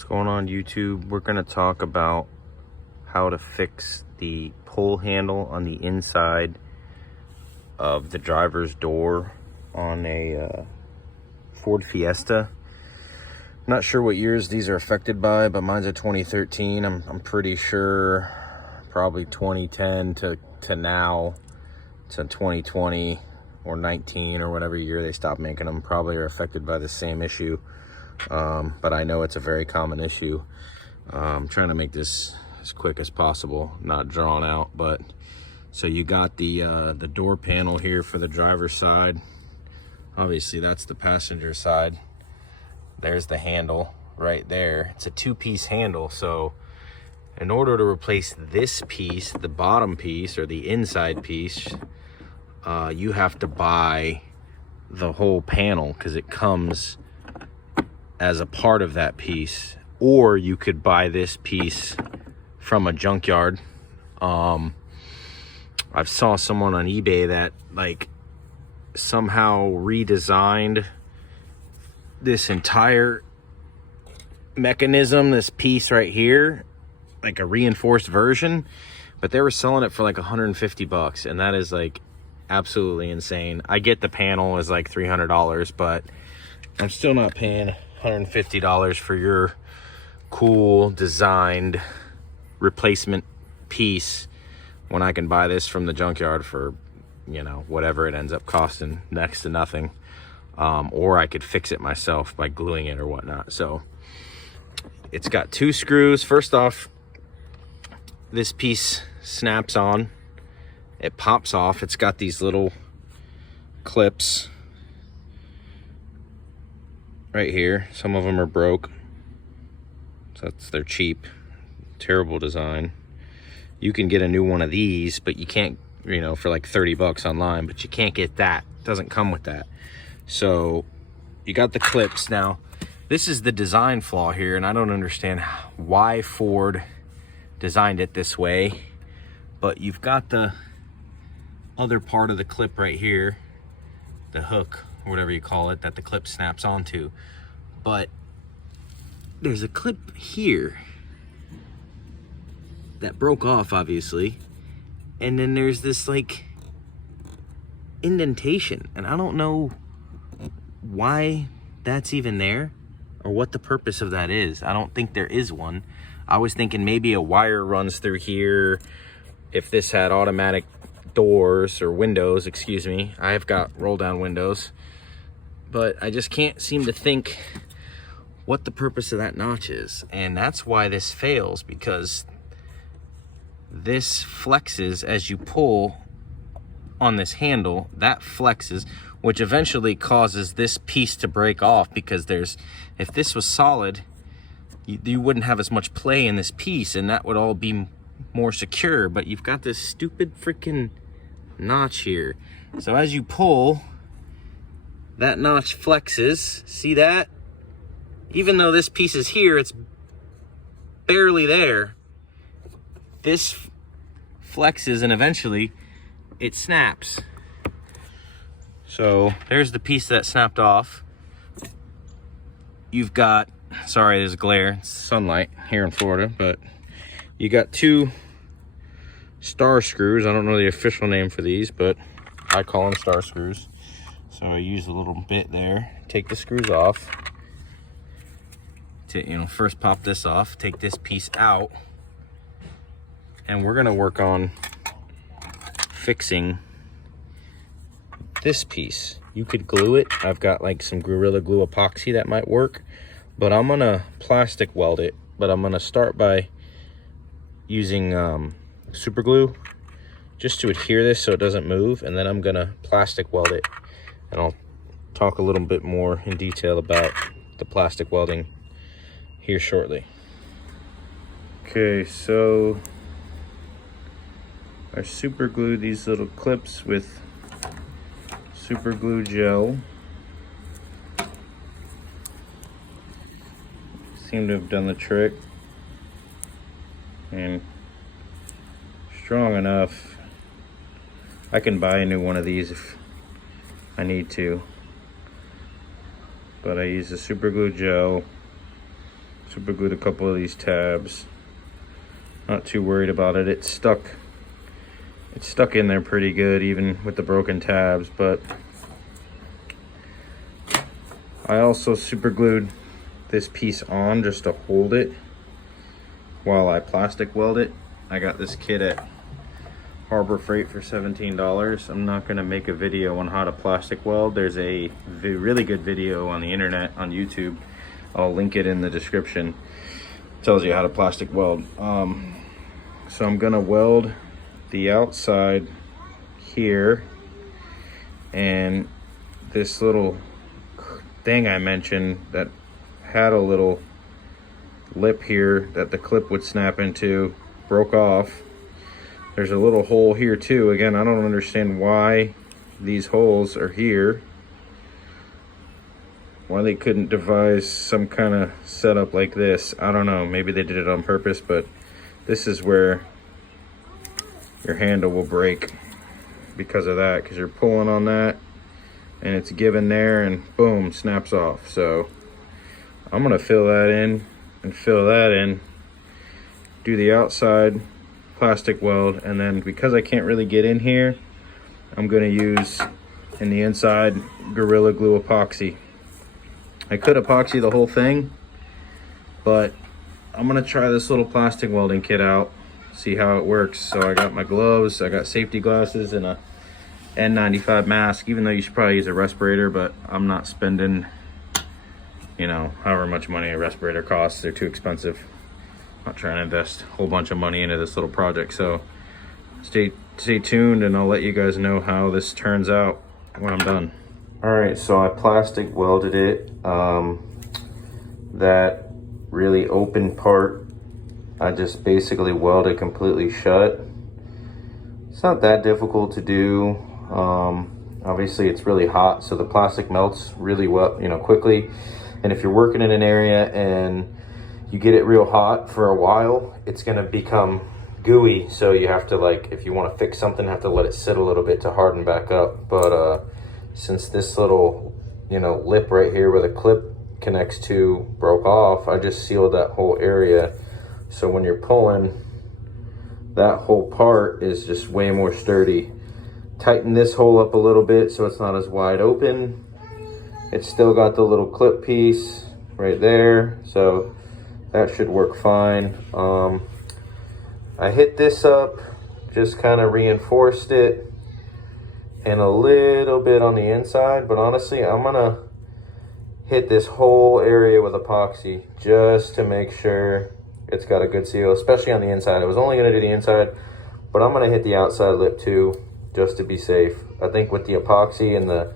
What's going on, YouTube? We're going to talk about how to fix the pull handle on the inside of the driver's door on a Ford Fiesta. Not sure what years these are affected by, but mine's a 2013. I'm pretty sure probably 2010 to now to 2020 or 19 or whatever year they stopped making them probably are affected by the same issue. But I know it's a very common issue. I'm trying to make this as quick as possible, not drawn out. But so you got the door panel here for the driver's side. Obviously that's the passenger side. There's the handle right there. It's a two-piece handle, so in order to replace this piece, the bottom piece or the inside piece, you have to buy the whole panel because it comes as a part of that piece. Or you could buy this piece from a junkyard. I saw someone on eBay that like somehow redesigned this entire mechanism, this piece right here, like a reinforced version, but they were selling it for like 150 bucks, and that is like absolutely insane. I get the panel is like $300, but I'm still not paying $150 for your cool designed replacement piece when I can buy this from the junkyard for, you know, whatever it ends up costing, next to nothing. Or I could fix it myself by gluing it or whatnot. So it's got two screws. First off, this piece snaps on, it pops off. It's got these little clips right here. Some of them are broke, so they're cheap. Terrible design. You can get a new one of these, but you can't, you know, for like 30 bucks online, but you can't get that. It doesn't come with that. So you got the clips. Now this is the design flaw here, and I don't understand why Ford designed it this way, but you've got the other part of the clip right here, the hook or whatever you call it, that the clip snaps onto, but there's a clip here that broke off, obviously, and then there's this like indentation, and I don't know why that's even there or what the purpose of that is. I don't think there is one. I was thinking maybe a wire runs through here. If this had automatic doors or windows, excuse me, I have got roll down windows, but I just can't seem to think what the purpose of that notch is. And that's why this fails, because this flexes as you pull on this handle. That flexes, which eventually causes this piece to break off, because if this was solid, you wouldn't have as much play in this piece, and that would all be more secure. But you've got this stupid freaking notch here. So as you pull, that notch flexes. See that? Even though this piece is here, it's barely there. This flexes and eventually it snaps. So there's the piece that snapped off. You've got, sorry, there's glare, it's sunlight here in Florida, but you got two star screws. I don't know the official name for these, but I call them star screws. So I use a little bit there, take the screws off. First pop this off, take this piece out, and we're gonna work on fixing this piece. You could glue it. I've got like some Gorilla Glue epoxy that might work, but I'm gonna plastic weld it. But I'm gonna start by using super glue just to adhere this so it doesn't move, and then I'm gonna plastic weld it, and I'll talk a little bit more in detail about the plastic welding here shortly. Okay, so I super glued these little clips with super glue gel. Seem to have done the trick, and strong enough. I can buy a new one of these if I need to, but I use the super glue gel Super glued a couple of these tabs. Not too worried about it. It's stuck in there pretty good, even with the broken tabs. But I also super glued this piece on just to hold it while I plastic weld it. I got this kit at Harbor Freight for $17. I'm not gonna make a video on how to plastic weld. There's a really good video on the internet, on YouTube. I'll link it in the description. It tells you how to plastic weld. So I'm gonna weld the outside here, and this little thing I mentioned that had a little lip here that the clip would snap into broke off. There's a little hole here too. Again, I don't understand why these holes are here, why they couldn't devise some kind of setup like this. I don't know, maybe they did it on purpose, but this is where your handle will break because of that, because you're pulling on that and it's given there and boom, snaps off. So I'm gonna fill that in and fill that in, do the outside plastic weld, and then because I can't really get in here, I'm gonna use in the inside Gorilla Glue epoxy. I could epoxy the whole thing, but I'm gonna try this little plastic welding kit out, see how it works. So I got my gloves, I got safety glasses, and a N95 mask, even though you should probably use a respirator, but I'm not spending, you know, however much money a respirator costs. They're too expensive. I'm not trying to invest a whole bunch of money into this little project. So stay tuned, and I'll let you guys know how this turns out when I'm done. All right, so I plastic welded it. That really open part, I just basically welded completely shut. It's not that difficult to do. Obviously it's really hot, so the plastic melts really well, you know, quickly. And if you're working in an area and you get it real hot for a while, it's gonna become gooey. So you have to, like, if you wanna fix something, have to let it sit a little bit to harden back up. But since this little, you know, lip right here where the clip connects to broke off, I just sealed that whole area. So when you're pulling, that whole part is just way more sturdy. Tighten this hole up a little bit so it's not as wide open. It's still got the little clip piece right there, so that should work fine. I hit this up, just kind of reinforced it, and a little bit on the inside, but honestly, I'm gonna hit this whole area with epoxy just to make sure it's got a good seal, especially on the inside. I was only gonna do the inside, but I'm gonna hit the outside lip too, just to be safe. I think with the epoxy and the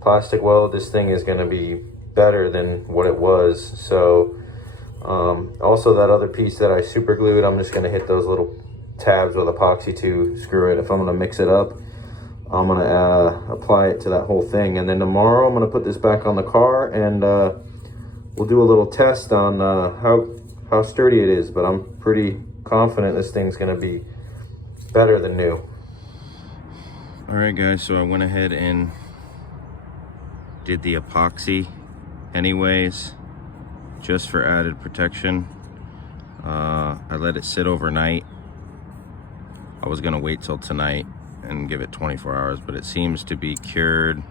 plastic weld, this thing is gonna be better than what it was. So also that other piece that I super glued, I'm just gonna hit those little tabs with epoxy to screw it. If I'm gonna mix it up, I'm gonna apply it to that whole thing. And then tomorrow I'm gonna put this back on the car, and we'll do a little test on how sturdy it is. But I'm pretty confident this thing's gonna be better than new. All right guys, so I went ahead and did the epoxy anyways, just for added protection. I let it sit overnight. I was gonna wait till tonight and give it 24 hours, but it seems to be cured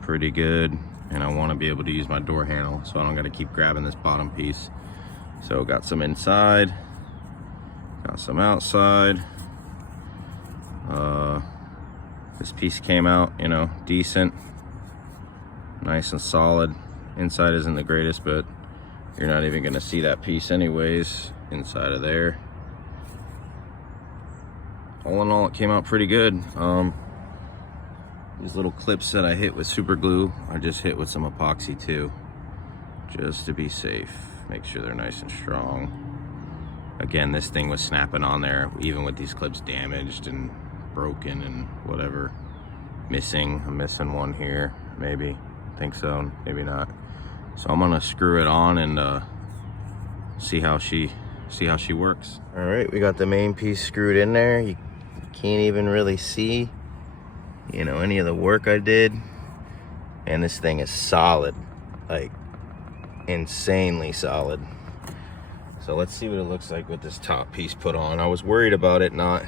pretty good, and I want to be able to use my door handle, so I don't got to keep grabbing this bottom piece. So got some inside, got some outside. This piece came out, you know, decent, nice and solid. Inside isn't the greatest, but you're not even going to see that piece anyways inside of there. All in all, it came out pretty good. These little clips that I hit with super glue, I just hit with some epoxy too, just to be safe. Make sure they're nice and strong. Again, this thing was snapping on there, even with these clips damaged and broken and whatever. I'm missing one here, maybe. I think so, maybe not. So I'm gonna screw it on and see how she works. All right, we got the main piece screwed in there. You can't even really see, you know, any of the work I did. And this thing is solid. Like, insanely solid. So let's see what it looks like with this top piece put on. I was worried about it not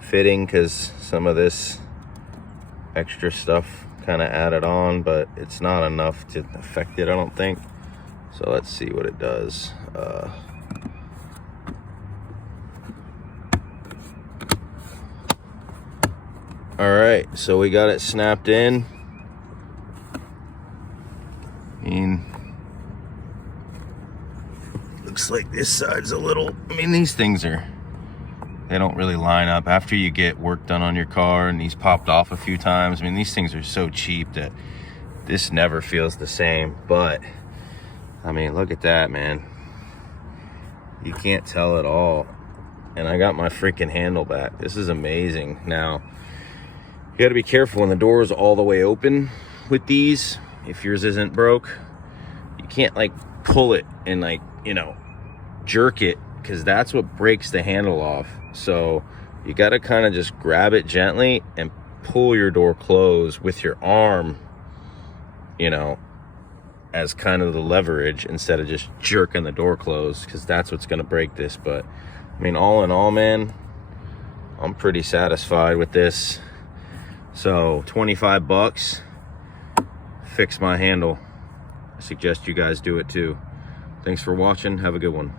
fitting because some of this extra stuff kind of added on, but it's not enough to affect it, I don't think. So let's see what it does. All right, so we got it snapped in. Looks like this side's a little, these things they don't really line up after you get work done on your car and these popped off a few times. These things are so cheap that this never feels the same. But look at that, man. You can't tell at all. And I got my freaking handle back. This is amazing. Now, you got to be careful when the door is all the way open with these. If yours isn't broke, you can't like pull it and like, jerk it, because that's what breaks the handle off. So you got to kind of just grab it gently and pull your door closed with your arm, as kind of the leverage, instead of just jerking the door closed, because that's what's going to break this. But all in all, man, I'm pretty satisfied with this. So 25 bucks, fix my handle. I suggest you guys do it too. Thanks for watching. Have a good one.